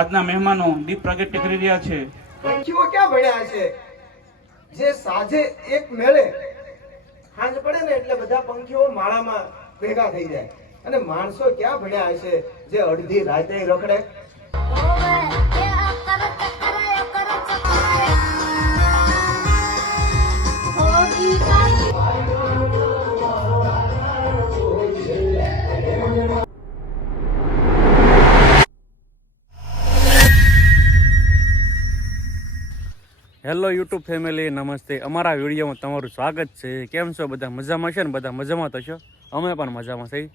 આજના મહેમાનો દીપ પ્રાગટ્ય કરી રહ્યા છે. પંખીઓ ક્યાં ભણ્યા છે? જે સાંજે એક મેળે સાંજ પડે ને એટલે બધા પંખીઓ માળામાં ભેગા થઈ જાય. અને માણસો ક્યાં ભણ્યા છે જે અડધી રાતે રખડે. હેલો યુટ્યુબ ફેમિલી નમસ્તે. અમારા વિડીયોમાં તમારું સ્વાગત છે. કેમ છો બધા? મજામાં છે ને બધા? મજામાં તો છો? અમે પણ મજામાં થઈ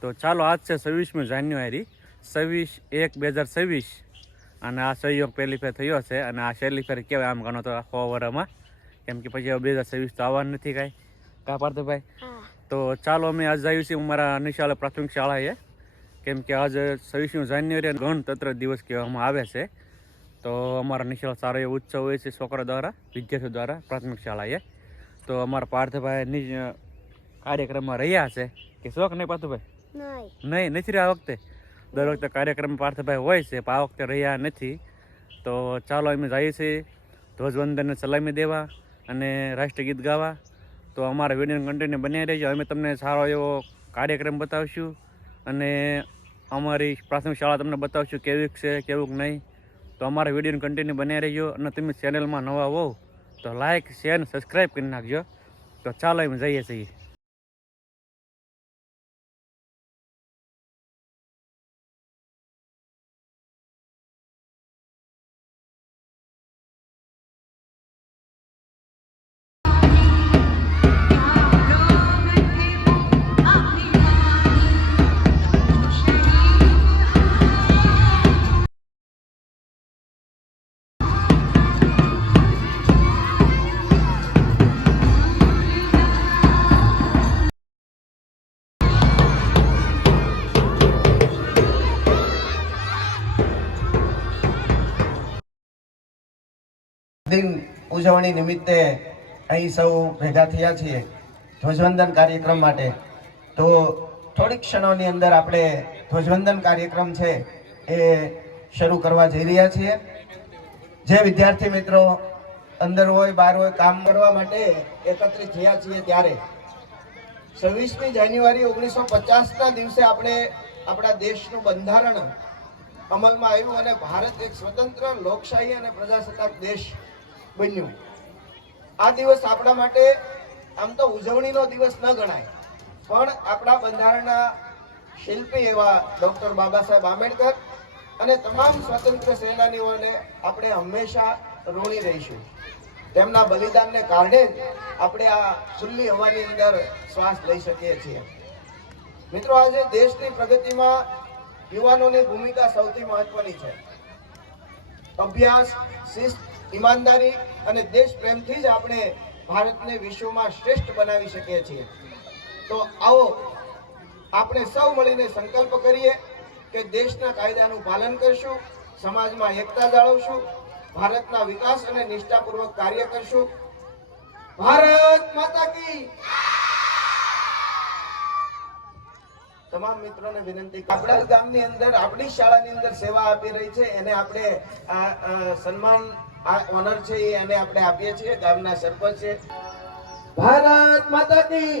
તો ચાલો આજ છે છવ્વીસમી જાન્યુઆરી. છવ્વીસ એક બે હજાર છવ્વીસ. અને આ સહયોગ પહેલી ફેર થયો છે. અને આ છેલ્લી ફેર કહેવાય આમ ગણો તો આખો વર્ષમાં કેમ કે પછી હવે બે હજાર છવ્વીસ તો આવવાનું નથી કાંઈ. કા પાર્થભાઈ તો ચાલો અમે આજ આવ્યું છીએ અમારા નિશાળ પ્રાથમિક શાળાએ. કેમ કે આજ છવ્વીસમી જાન્યુઆરી ગણતંત્ર દિવસ કહેવામાં આવે છે. તો અમારા નિશાળ સારો એવો ઉત્સવ હોય છે છોકરા દ્વારા વિદ્યાર્થીઓ દ્વારા પ્રાથમિક શાળાએ. તો અમારા પાર્થભાઈની કાર્યક્રમમાં રહ્યા છે. કે શોખ નહીં પાર્થભાઈ? નહીં. નથી રહ્યા આ વખતે? દર વખતે કાર્યક્રમ પાર્થભાઈ હોય છે પણ આ વખતે રહ્યા નથી. તો ચાલો અમે જઈએ છીએ ધ્વજવંદનને સલામી દેવા અને રાષ્ટ્રીય ગીત ગાવા. તો અમારા વીડિયો કન્ટિન્યુ બન્યા રહેજો. અમે તમને સારો એવો કાર્યક્રમ બતાવશું. અને અમારી પ્રાથમિક શાળા તમને બતાવશું કેવીક છે કેવુંક નહીં. તો અમારા વિડીયોને કન્ટિન્યુ બન્યા રહેજો અને તમે ચેનલમાં નવા હોવ તો લાઇક શેર સબસ્ક્રાઈબ કરી નાખજો. તો ચાલો એમ જઈએ છીએ. દિન ઉજવણી નિમિત્તે અહીં સૌ ભેગા થયા છીએ ધ્વજવંદન કાર્યક્રમ માટે. તો થોડીક ક્ષણોની અંદર આપણે ધ્વજવંદન કાર્યક્રમ છે એ શરૂ કરવા જઈ રહ્યા છીએ. જે વિદ્યાર્થી મિત્રો અંદર હોય, બહાર હોય, કામ કરવા માટે એકત્રિત થયા છીએ ત્યારે. છવ્વીસમી જાન્યુઆરી ઓગણીસો પચાસના દિવસે આપણે આપણા દેશનું બંધારણ અમલમાં આવ્યું અને ભારત એક સ્વતંત્ર લોકશાહી અને પ્રજાસત્તાક દેશ બન્યું. આ દિવસ આપણા માટે આમ તો ઉજવણીનો દિવસ ન ગણાય. પણ આપણા બંધારણના શિલ્પી એવા ડોક્ટર બાબા સાહેબ આંબેડકર અને તમામ સ્વતંત્ર સેનાનીઓને આપણે હંમેશા ઋણી રહીશું. તેમના બલિદાનને કારણે જ આપણે આ ખુલ્લી હવાની અંદર શ્વાસ લઈ શકીએ છીએ. મિત્રો, આજે દેશની પ્રગતિમાં યુવાનોની ભૂમિકા સૌથી મહત્વની છે. અભ્યાસ, શિસ્ત ઈમાનદારી અને દેશ પ્રેમથી જ આપણે ભારતને વિશ્વમાં શ્રેષ્ઠ બનાવી શકીએ છીએ. તો આવો, આપણે સૌ મળીને સંકલ્પ કરીએ કે દેશના કાયદાનું પાલન કરશું, સમાજમાં એકતા જાળવશું, ભારતના વિકાસ અને નિષ્ઠાપૂર્વક કાર્ય કરશું. ભારત માતા કી! તમામ મિત્રોને વિનંતી આપણા ગામની અંદર, આપણી શાળાની અંદર સેવા આપી રહી છે. એને આપણે સન્માન આ ઓનર છે એ એને આપણે આપીએ છીએ ગામના સરપંચ છે ભારત માતા કી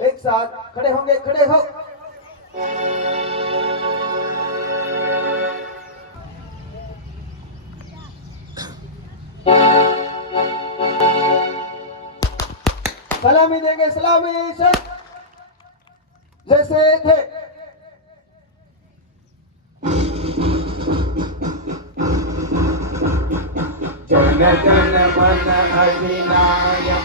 એક સાથ ખડે હોંગે ખડે હો सलामी देंगे सलामी सर जैसे थे जन जन मन अधिनायक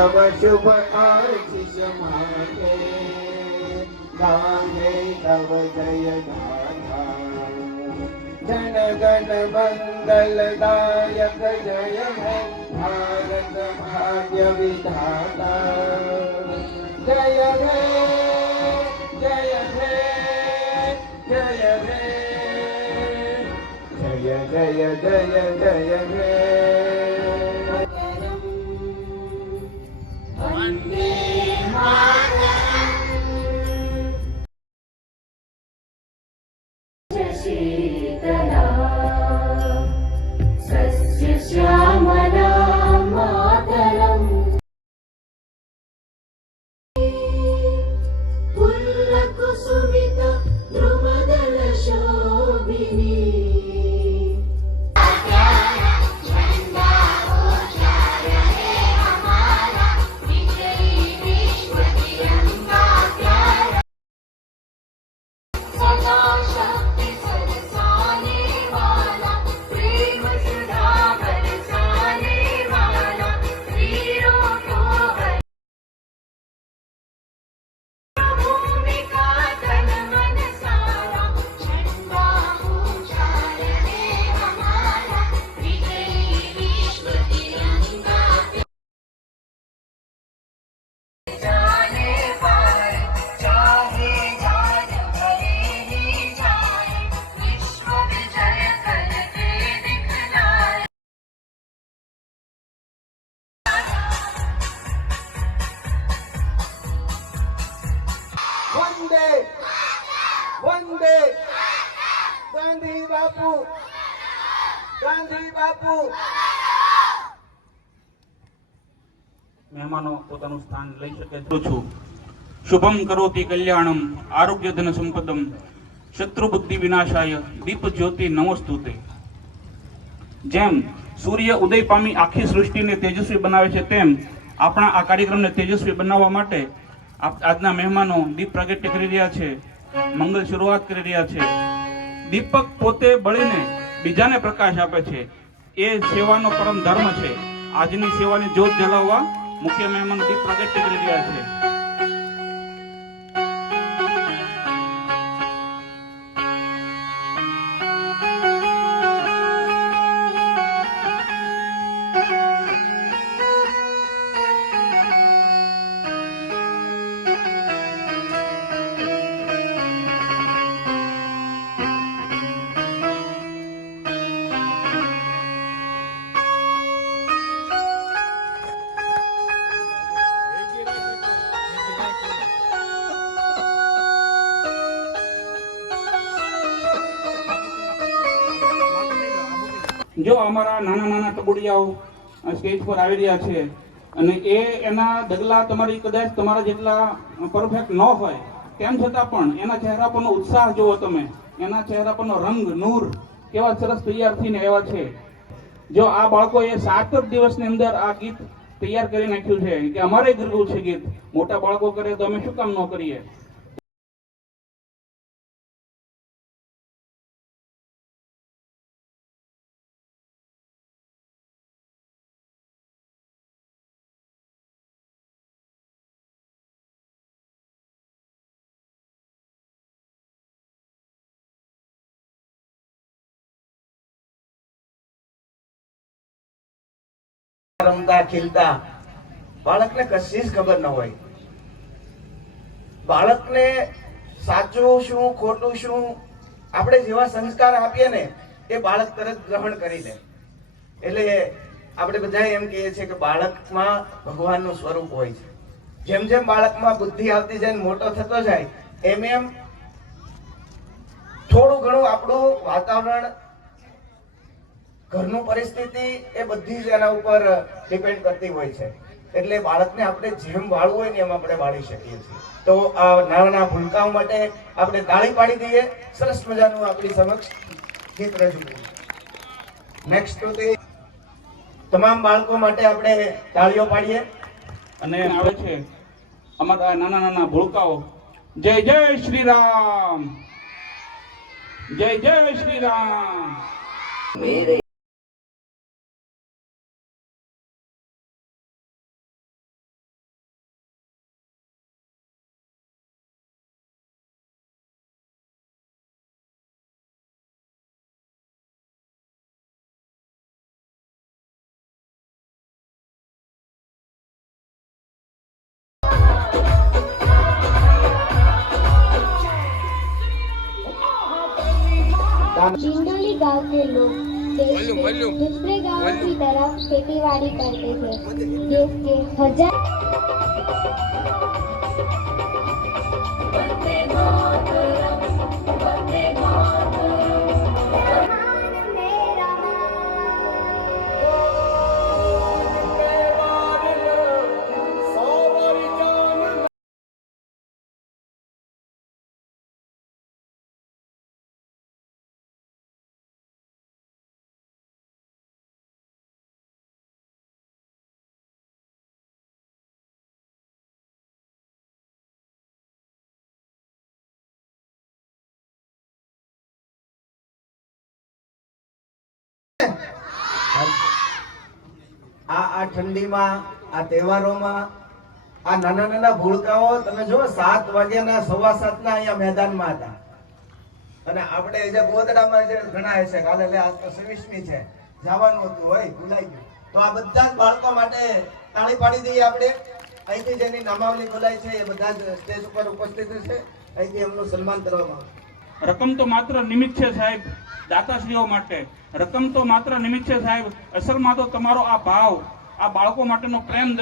तव शुभ आशीष मागे गागे तव जय गाथा जन गण मंगलदायक जय हे भारत भाग्य विधाता जय हे जय हे जय हे जय जय जय जय हे મહેમાનો પોતાનું સ્થાન લઈ શકે છું. શુભમ કરોતિ કલ્યાણમ, આરોગ્ય ધન સંપદમ, શત્રુ બુદ્ધિ વિનાશાય, દીપ જ્યોતિ નમસ્તુતે. જેમ સૂર્ય ઉદય પામી આખી સૃષ્ટિને તેજસ્વી બનાવે છે, તેમ આપણા આ કાર્યક્રમને તેજસ્વી બનાવવા માટે આજના મહેમાનો દીપ પ્રાગટ્ય કરી રહ્યા છે, મંગલ શરૂઆત કરી રહ્યા છે. દીપક પોતે બળીને બીજાને પ્રકાશ આપે છે. એ સેવાનો પરમ ધર્મ છે. આજની સેવાની જ્યોત જલાવવા મુખ્ય મહેમાન દીપ પ્રાગટ્ય કરી રહ્યા છે. જો અમારા નાના નાના ટબુડિયાઓ સ્ટેજ પર આવી રહ્યા છે અને એ એના ડગલા તમારી કદાચ તમારા જેટલા પરફેક્ટ ન હોય, તેમ છતાં પણ એના ચહેરા પરનો ઉત્સાહ જુઓ તમે. એના ચહેરા પરનો રંગ, નૂર કેવા સરસ તૈયાર થઈને આવ્યા છે. જો આ બાળકોએ સાત જ દિવસની અંદર આ ગીત તૈયાર કરી નાખ્યું છે, કે અમારે ગરબું છે ગીત. મોટા બાળકો કરે તો અમે શું કામ ન કરીએ? રમતા, ખીલતા, બાળકને કશી જ ખબર ન હોય. બાળકને સાચું શું, ખોટું શું, આપણે જેવા સંસ્કાર આપીએ ને, એ બાળક તરત ગ્રહણ કરી લે. એટલે આપણે બધા એમ કહીએ છીએ કે બાળકમાં ભગવાનનું સ્વરૂપ હોય છે. જેમ જેમ બાળકમાં બુદ્ધિ આવતી જાય મોટો થતો જાય, એમ એમ થોડું ઘણું આપણું વાતાવરણ ઘરનું પરિસ્થિતિ એ બધી જ એના ઉપર ડિપેન્ડ કરતી હોય છે. એટલે બાળકને આપણે જેમ વાળવું હોય ને એમ આપણે વાળી શકીએ છીએ. તો આ નાના નાના ભૂલકાઓ માટે આપણે તાળી પાડી દઈએ. સરસ મજાનું આપણી સમક્ષ ગીત રજૂ કરીએ. નેક્સ્ટ તમામ બાળકો માટે આપણે તાળીઓ પાડીએ. અને આવે છે અમારા નાના નાના ભૂલકાઓ. જય જય શ્રી રામ જય જય શ્રી રામ डिंडोली गांव के लोग देश के दूसरे गांव की तरफ खेतीबाड़ी करते थे देश के हजार આ આ ઠંડીમાં, આ તહેવારોમાં, આ નાના નાના ભૂલકાઓ તમે જો સાત વાગ્યાના સવા સાતના અહીંયા મેદાનમાં હતા. અને આપણે જે ગોદડામાં જે ઘણા હશે કાલે લે, આજ તો છવ્વીસમી છે. જવાનું હતું હોય ભૂલાઈ ગયું. તો આ બધા જ બાળકો માટે તાળી પાડી દઈએ આપણે. અહીંથી જેની નામાવલી બોલાય છે, એ બધા જ સ્ટેજ ઉપર ઉપસ્થિત છે અહીંથી એમનું સન્માન કરવામાં આવશે. રકમ તો માત્ર નિમિત્ત છે સાહેબ, દાતાશ્રીઓ માટે. રકમ તો માત્ર નિમિત્ત છે સાહેબ, અસલમાં તો તમારો આ ભાવ, આ બાળકો માટેનો પ્રેમ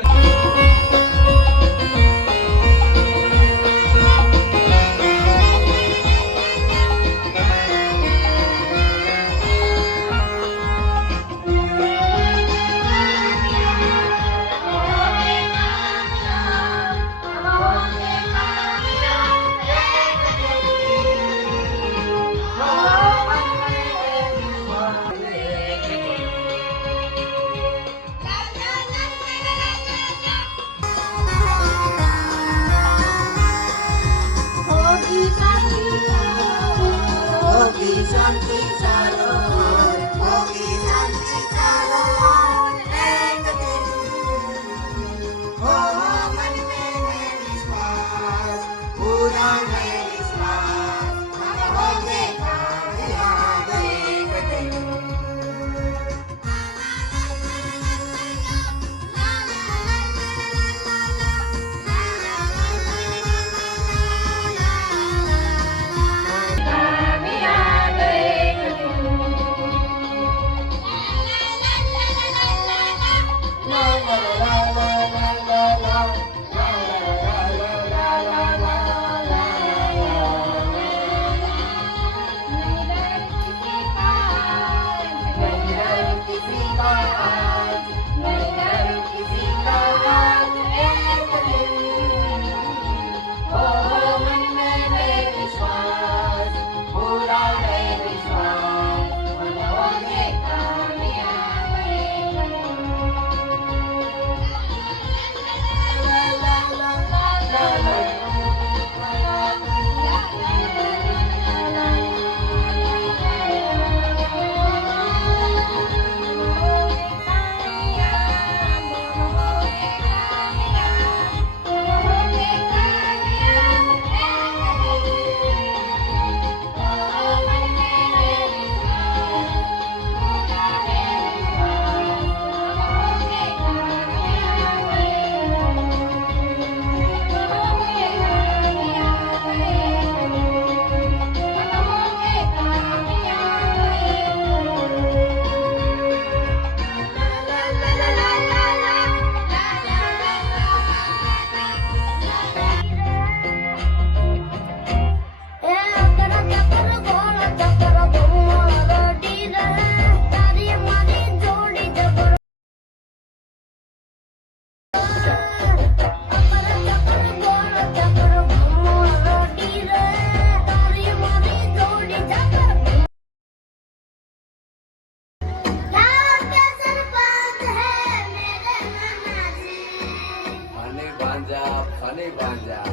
把那关家